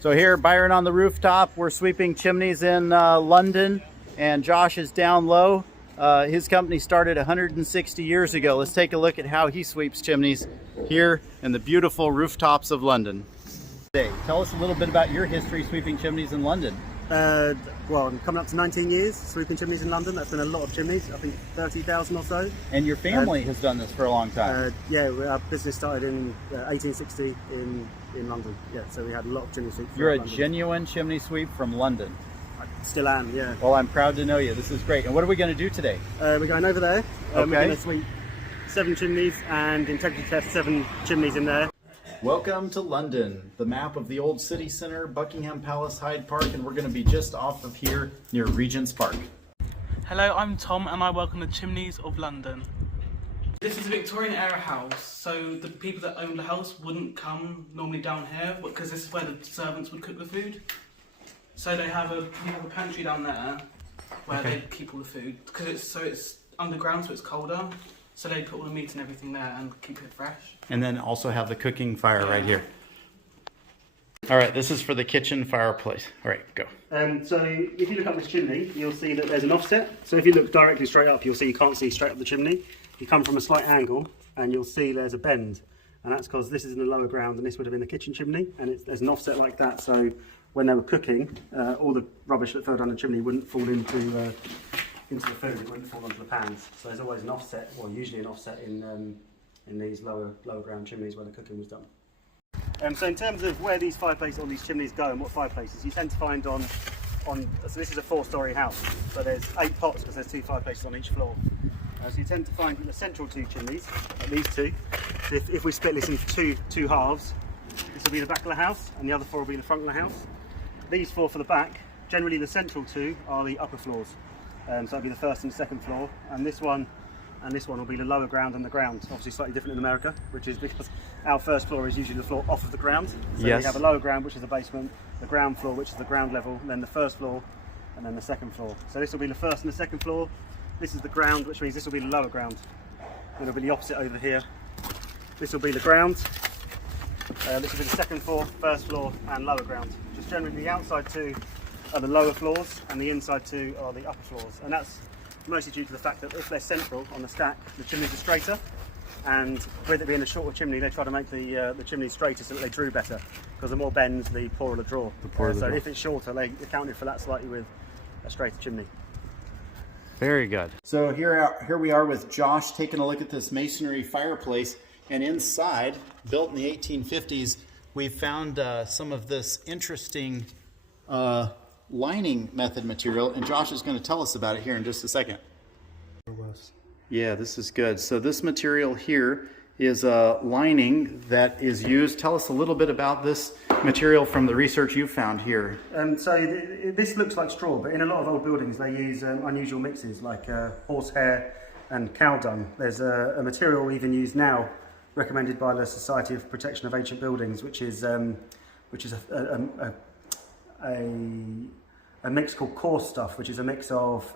So here, Byron on the rooftop. We're sweeping chimneys in London, and Josh is down low. His company started 160 years ago. Let's take a look at how he sweeps chimneys here in the beautiful rooftops of London. Tell us a little bit about your history sweeping chimneys in London. Well, I'm coming up to 19 years sweeping chimneys in London. That's been a lot of chimneys, I think 30,000 or so. And your family has done this for a long time. Yeah, our business started in 1860 in London. Yeah, so we had a lot of chimney sweeps. You're a London. genuine chimney sweep from London. I still am, yeah. Well, I'm proud to know you. This is great. And what are we going to do today? We're going over there. Okay. We're going to sweep 7 chimneys and integrity test 7 chimneys in there. Welcome to London, the map of the old city centre, Buckingham Palace, Hyde Park, and we're going to be just off of here near Regents Park. Hello, I'm Tom and I work on the Chimneys of London. This is a Victorian era house, so the people that own the house wouldn't come normally down here because this is where the servants would cook the food. So we have a pantry down there where they keep all the food because it's underground, so it's colder. So they put all the meat and everything there and keep it fresh. And then also have the cooking fire right here. All right, this is for the kitchen fireplace. All right, go. So if you look up this chimney, you'll see that there's an offset. So if you look directly straight up, you'll see you can't see straight up the chimney. You come from a slight angle and you'll see there's a bend. And that's because this is in the lower ground and this would have been the kitchen chimney. And there's an offset like that. So when they were cooking, all the rubbish that fell down the chimney wouldn't fall into the food, it wouldn't fall onto the pans. So there's always an offset, or usually an offset in these lower ground chimneys where the cooking was done. So in terms of where these fireplaces or these chimneys go and what fireplaces, you tend to find on so this is a 4-storey house, so there's 8 pots because there's 2 fireplaces on each floor. So you tend to find the central 2 chimneys, these 2. If we split this into two halves, this will be the back of the house and the other 4 will be the front of the house. These 4 for the back, generally the central 2 are the upper floors. So that'll be the first and second floor, and this one will be the lower ground and the ground. Obviously slightly different in America, which is because our first floor is usually the floor off of the ground. So yes. We have a lower ground, which is the basement, the ground floor, which is the ground level, and then the first floor, and then the second floor. So this will be the first and the second floor. This is the ground, which means this will be the lower ground. It'll be the opposite over here. This will be the ground. This will be the second floor, first floor, and lower ground. Just generally the outside 2 are the lower floors and the inside 2 are the upper floors, and that's mostly due to the fact that if they're central on the stack, the chimneys are straighter, and with it being a shorter chimney, they try to make the chimney straighter so that they drew better, because the more bends, the poorer the draw. So if it's shorter, they accounted for that slightly with a straighter chimney. Very good. So here we are with Josh taking a look at this masonry fireplace, and inside, built in the 1850s, we've found some of this interesting lining method material, and Josh is going to tell us about it here in just a second. Yeah, this is good. So this material here is a lining that is used. Tell us a little bit about this material from the research you found here. This looks like straw, but in a lot of old buildings they use unusual mixes like horsehair and cow dung. There's a material even used now, recommended by the Society of Protection of Ancient Buildings, which is a mix called coarse stuff, which is a mix of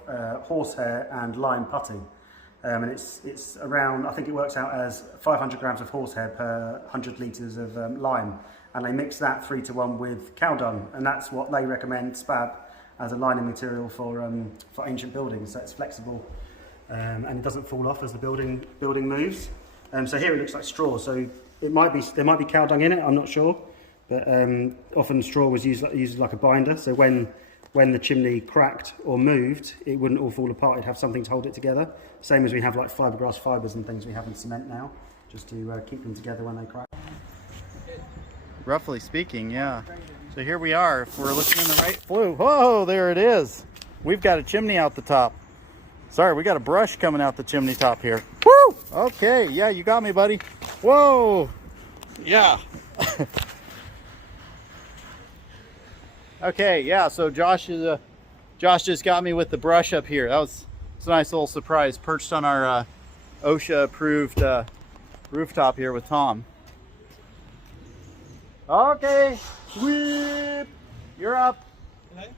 horsehair and lime putting, and it's around, I think it works out as 500 grams of horsehair per 100 litres of lime, and they mix that 3 to 1 with cow dung, and that's what they recommend spab as a lining material for ancient buildings. So it's flexible and it doesn't fall off as the building moves. So here it looks like straw, so there might be cow dung in it, I'm not sure. But often straw was used like a binder, so when the chimney cracked or moved, it wouldn't all fall apart, it'd have something to hold it together. Same as we have like fiberglass fibres and things we have in cement now, just to keep them together when they crack. Roughly speaking, yeah. So here we are, if we're looking in the right flue. Whoa, there it is. We've got a chimney out the top. Sorry, we got a brush coming out the chimney top here. Woo! Okay, yeah, you got me, buddy. Whoa! Yeah. Okay, yeah, so Josh just got me with the brush up here. It's a nice little surprise, perched on our OSHA approved rooftop here with Tom. Okay, sweep, you're up. Hello?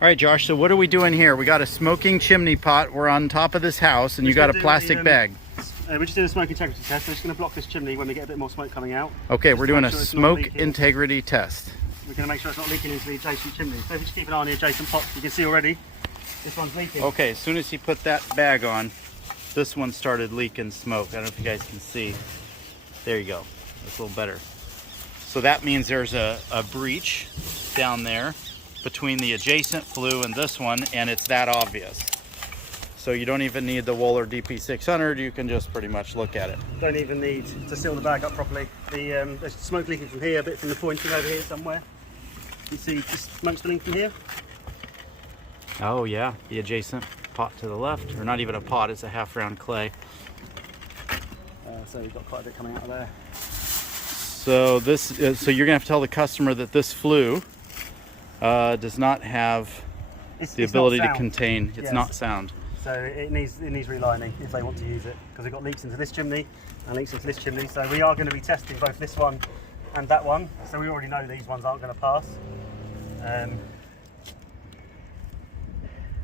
All right, Josh, so what are we doing here? We got a smoking chimney pot. We're on top of this house, and you got a plastic bag. We're just doing a smoke integrity test. We're just going to block this chimney when we get a bit more smoke coming out. Okay, we're doing a sure smoke integrity test. We're going to make sure it's not leaking into the adjacent chimneys. So if you just keep an eye on the adjacent pots, you can see already this one's leaking. Okay, as soon as he put that bag on, this one started leaking smoke. I don't know if you guys can see. There you go. That's a little better. So that means there's a breach down there between the adjacent flue and this one, and it's that obvious. So you don't even need the Wohler DP600, you can just pretty much look at it. Don't even need to seal the bag up properly. There's smoke leaking from here, a bit from the pointing over here somewhere. You see just smoke spilling from here? Oh yeah, the adjacent pot to the left, or not even a pot, it's a half round clay. So we've got quite a bit coming out of there. So this, so you're gonna have to tell the customer that this flue does not have the ability to contain. It's not sound. So it needs relining if they want to use it, because we've got leaks into this chimney and leaks into this chimney. So we are going to be testing both this one and that one. So we already know these ones aren't going to pass.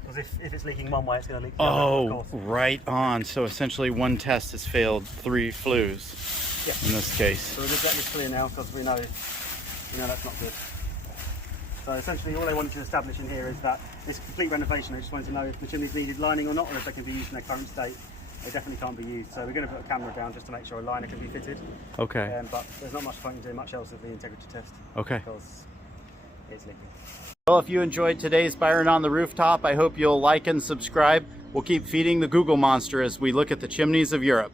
Because if it's leaking one way, it's going to leak the other, of course. Right on. So essentially one test has failed 3 flues in this case. So we'll just get this clear now, because we know that's not good. So essentially all I wanted to establish in here is that this complete renovation, I just wanted to know if the chimneys needed lining or not, or if they can be used in their current state. They definitely can't be used. So we're going to put a camera down just to make sure a liner can be fitted. Okay. But there's not much point in doing much else with the integrity test. Okay. Because it's leaking. Well, if you enjoyed today's Byron on the Rooftop, I hope you'll like and subscribe. We'll keep feeding the Google monster as we look at the chimneys of Europe.